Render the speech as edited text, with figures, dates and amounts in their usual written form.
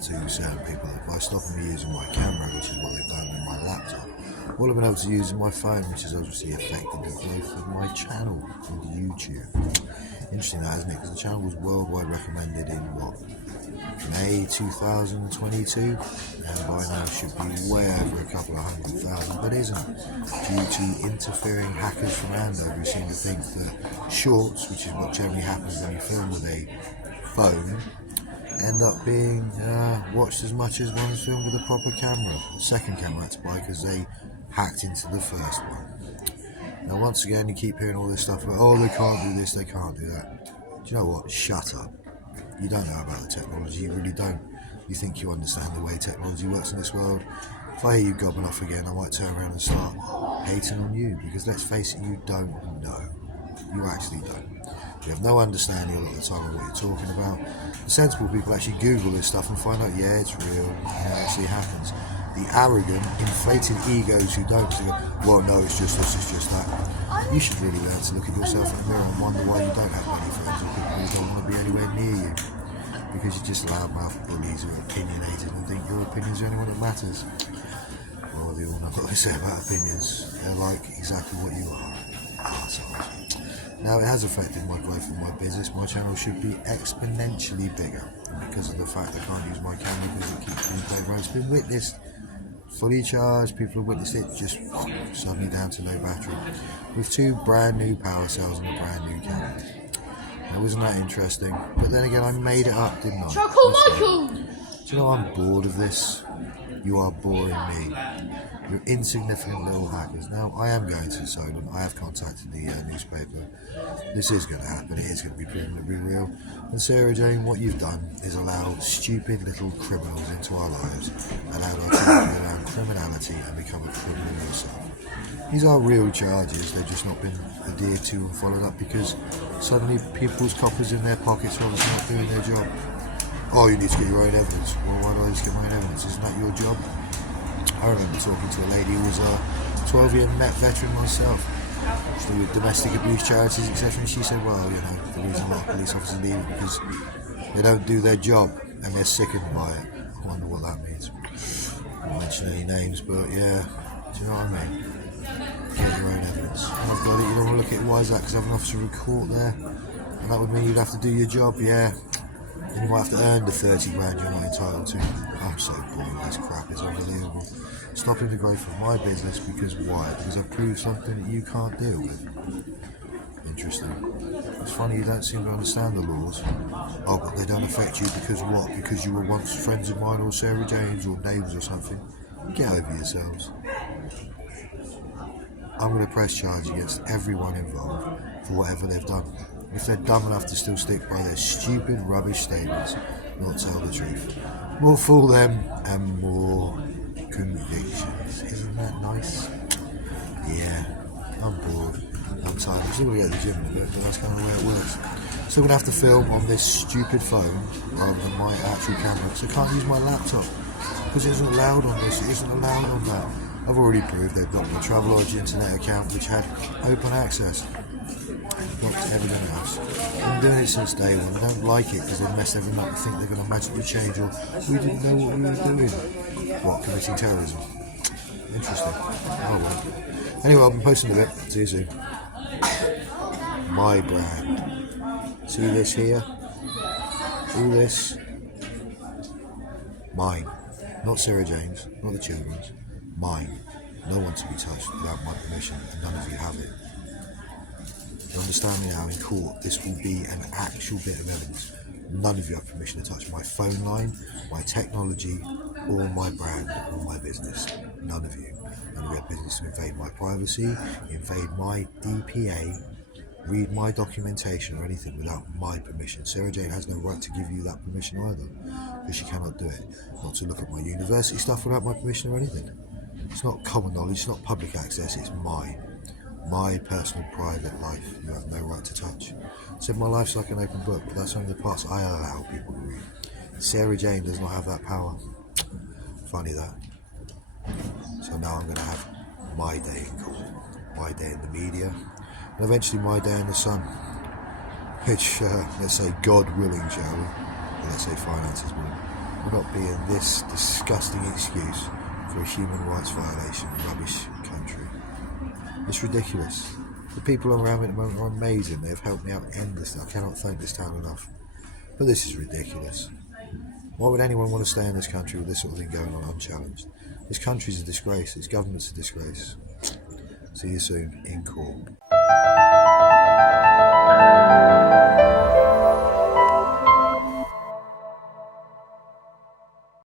to certain people that by stopping me using my camera, which is what they've done in my laptop, all I've been able to use is my phone, which has obviously affected the growth of my channel on YouTube. Interesting that, isn't it? Because the channel was worldwide recommended in what? May 2022, and by now should be way over a couple of 100,000, but isn't, due to interfering hackers from Andover who seem to think that shorts, which is what generally happens when you film with a phone, end up being watched as much as one's filmed with a proper camera. The second camera I had to buy because they hacked into the first one. Now once again you keep hearing all this stuff about, oh, they can't do this, they can't do that. Do you know what? Shut up. You don't know about the technology, you really don't. You think you understand the way technology works in this world. If I hear you gobbing off again, I might turn around and start hating on you, because let's face it, you don't know. You actually don't. You have no understanding a lot of the time of what you're talking about. The sensible people actually Google this stuff and find out, yeah, it's real, and it actually happens. The arrogant, inflated egos who don't, go, well, no, it's just this, it's just that. You should really learn to look at yourself in the mirror and wonder why you don't have many friends or people who don't want to be anywhere near you. Because you're just loudmouth bullies who are opinionated and think your opinion's the only one that matters. Well, we all know what they say about opinions. They're like exactly what you are. Arseholes. Now, it has affected my growth of my business. My channel should be exponentially bigger. And because of the fact I can't use my camera because it keeps me played around, it's been witnessed. Fully charged, people have witnessed it just suddenly down to low battery. With 2 brand new power cells and a brand new camera. Now, wasn't that interesting? But then again, I made it up, didn't I? Chuckle Michael! Do you know I'm bored of this? You are boring me. You're insignificant little hackers. Now, I am going to Solent. I have contacted the newspaper. This is going to happen. It is going to be proven to be real. And Sarah Jane, what you've done is allowed stupid little criminals into our lives, allowed our children to around criminality and become a criminal yourself. These are real charges. They've just not been adhered to and followed up because suddenly people's coppers in their pockets are obviously not doing their job. Oh, you need to get your own evidence. Well, why do I just get my own evidence? Isn't that your job? I remember talking to a lady who was a 12-year Met veteran myself. She did domestic abuse charities, etc. And she said, well, you know, the reason a lot of police officers leave is because they don't do their job and they're sickened by it. I wonder what that means. I won't mention any names, but yeah, do you know what I mean? Get your own evidence. And I've got it, you don't want to look at it, why is that? Because I have an officer of court there. And that would mean you'd have to do your job, yeah. And you might have to earn the 30 grand you're not entitled to. I'm so bored of this crap, it's unbelievable. Stopping the growth of my business because why? Because I've proved something that you can't deal with. Interesting. It's funny you don't seem to understand the laws. Oh, but they don't affect you because what? Because you were once friends of mine or Sarah Jane's or neighbours or something? Get over yourselves. I'm going to press charge against everyone involved for whatever they've done. If they're dumb enough to still stick by their stupid rubbish statements, not tell the truth. More fool them and more convictions. Isn't that nice? Yeah, I'm bored. I'm tired. I'm still going to go to the gym in a bit, but that's kind of the way it works. Still going to have to film on this stupid phone rather than my actual camera because I can't use my laptop because it isn't allowed on this, it isn't allowed on that. I've already proved they've blocked my Travelodge internet account which had open access. Blocked everything else. I've been doing it since day one. I don't like it because they messed everything up and think they're going to magically change or we didn't know what we were doing. What, committing terrorism? Interesting. Oh well. Anyway, I'll be posting a bit. See you soon. My brand. See this here? All this. Mine. Not Sarah Jane's, not the children's. Mine. No one to be touched without my permission, and none of you have it. You understand me now? In court, this will be an actual bit of evidence. None of you have permission to touch my phone line, my technology, or my brand, or my business. None of you. None of you have business to invade my privacy, invade my DPA, read my documentation or anything without my permission. Sarah Jane has no right to give you that permission either, because she cannot do it. Not to look at my university stuff without my permission or anything. It's not common knowledge, it's not public access, it's mine. My personal private life you have no right to touch. I said my life's like an open book, but that's only the parts I allow people to read. Sarah Jane does not have that power. Funny that. So now I'm going to have my day in court, my day in the media, and eventually my day in the sun. Which, let's say God willing, shall we? Or let's say finances willing. will not be in this disgusting excuse for a human rights violation in a rubbish country. It's ridiculous. The people around me at the moment are amazing. They have helped me out endlessly. I cannot thank this town enough. But this is ridiculous. Why would anyone want to stay in this country with this sort of thing going on unchallenged? This country's a disgrace. This government's a disgrace. See you soon in court.